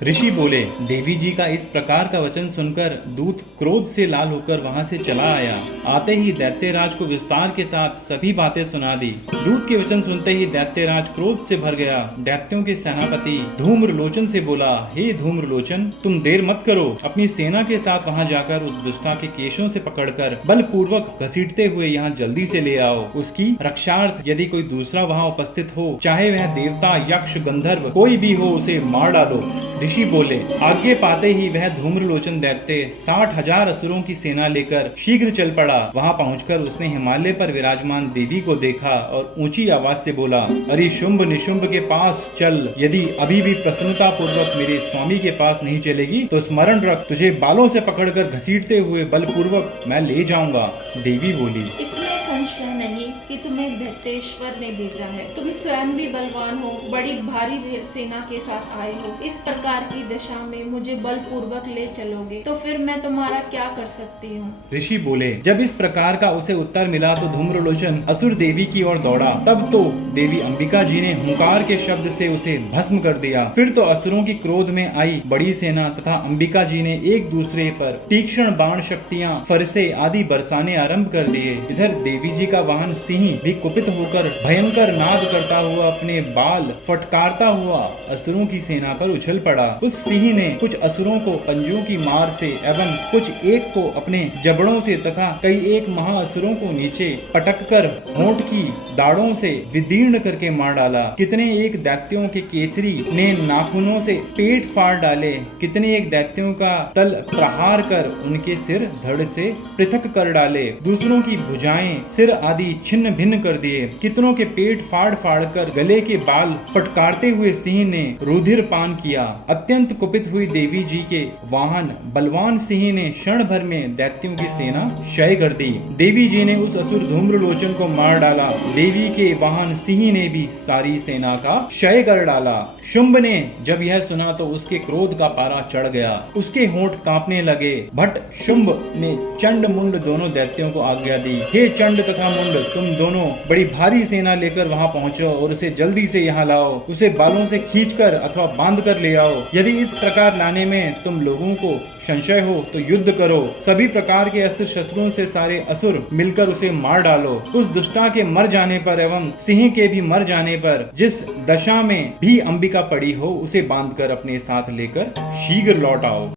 ऋषि बोले, देवी जी का इस प्रकार का वचन सुनकर दूत क्रोध से लाल होकर वहां से चला आया। आते ही दैत्यराज को विस्तार के साथ सभी बातें सुना दी। दूत के वचन सुनते ही दैत्यराज क्रोध से भर गया। दैत्यों के सेनापति धूम्रलोचन से बोला, हे धूम्रलोचन, तुम देर मत करो, अपनी सेना के साथ वहां जाकर उस दुष्टा के केशों से पकड़कर बलपूर्वक घसीटते हुए यहाँ जल्दी से ले आओ। उसकी रक्षार्थ यदि कोई दूसरा वहां उपस्थित हो, चाहे वह देवता, यक्ष, गंधर्व कोई भी हो, उसे मार डालो। ऋषि बोले, आगे पाते ही वह धूम्रलोचन दैत्य 60,000 असुरों की सेना लेकर शीघ्र चल पड़ा। वहां पहुंचकर उसने हिमालय पर विराजमान देवी को देखा और ऊंची आवाज से बोला, अरे शुंभ निशुंभ के पास चल। यदि अभी भी प्रसन्नता पूर्वक मेरे स्वामी के पास नहीं चलेगी तो स्मरण रख, तुझे बालों से पकड़कर घसीटते हुए बलपूर्वक मैं ले जाऊंगा। देवी बोली, इसमें संशय नहीं कि तुम्हें दैत्येश्वर ने भेजा है। तुम स्वयं भी बलवान हो, बड़ी भारी सेना के साथ आए हो। इस प्रकार की दशा में मुझे बलपूर्वक ले चलोगे तो फिर मैं तुम्हारा क्या कर सकती हूँ। ऋषि बोले, जब इस प्रकार का उसे उत्तर मिला तो धूम्रलोचन असुर देवी की ओर दौड़ा। तब तो देवी अंबिका जी ने हुंकार के शब्द से उसे भस्म कर दिया। फिर तो असुरों की क्रोध में आई बड़ी सेना तथा अंबिका जी ने एक दूसरे पर तीक्ष्ण बाण, शक्तियां, फरसे आदि बरसाने आरंभ कर दिए। इधर देवी जी का वाहन सिंह भी कुपित होकर भयंकर नाद करता हुआ अपने बाल फटकारता हुआ असुरों की सेना पर उछल पड़ा। उस सिंह ने कुछ असुरों को पंजों की मार से एवं कुछ एक को अपने जबड़ों से तथा कई एक महाअसुरों को नीचे पटककर होंठ की दाढ़ों से विदीर्ण करके मार डाला। कितने एक दैत्यों के केसरी ने नाखूनों से पेट फाड़ डाले। कितने एक दैत्यों का तल प्रहार कर उनके सिर धड़ से पृथक कर डाले। दूसरों की भुजाएं, सिर आदि छिन्न भिन्न कर दिए। कितनों के पेट फाड़ फाड़ कर गले के बाल फटकारते हुए सिंह ने रुधिर पान किया। अत्यंत कुपित हुई देवी जी के वाहन बलवान सिंह ने क्षण भर में दैत्यों की सेना क्षय कर दी। देवी जी ने उस असुर धूम्रलोचन को मार डाला। देवी के वाहन सिंह ने भी सारी सेना का क्षय कर डाला। शुंभ ने जब यह सुना तो उसके क्रोध का पारा चढ़ गया। उसके होंठ कांपने लगे। भट्ट शुंभ ने चंड मुंड दोनों दैत्यों को आज्ञा दी, हे चंड तथा मुंड, तुम दोनों बड़ी भारी सेना लेकर वहां पहुंचो और उसे जल्दी से यहाँ लाओ। उसे बालों से खींचकर अथवा बांध कर ले आओ। यदि इस प्रकार लाने में तुम लोगों को संशय हो तो युद्ध करो। सभी प्रकार के अस्त्र शस्त्रों से सारे असुर मिलकर उसे मार डालो। उस दुष्टा के मर जाने पर एवं सिंह के भी मर जाने पर जिस दशा में भी अंबिका पड़ी हो, उसे बांधकर अपने साथ लेकर शीघ्र लौट आओ।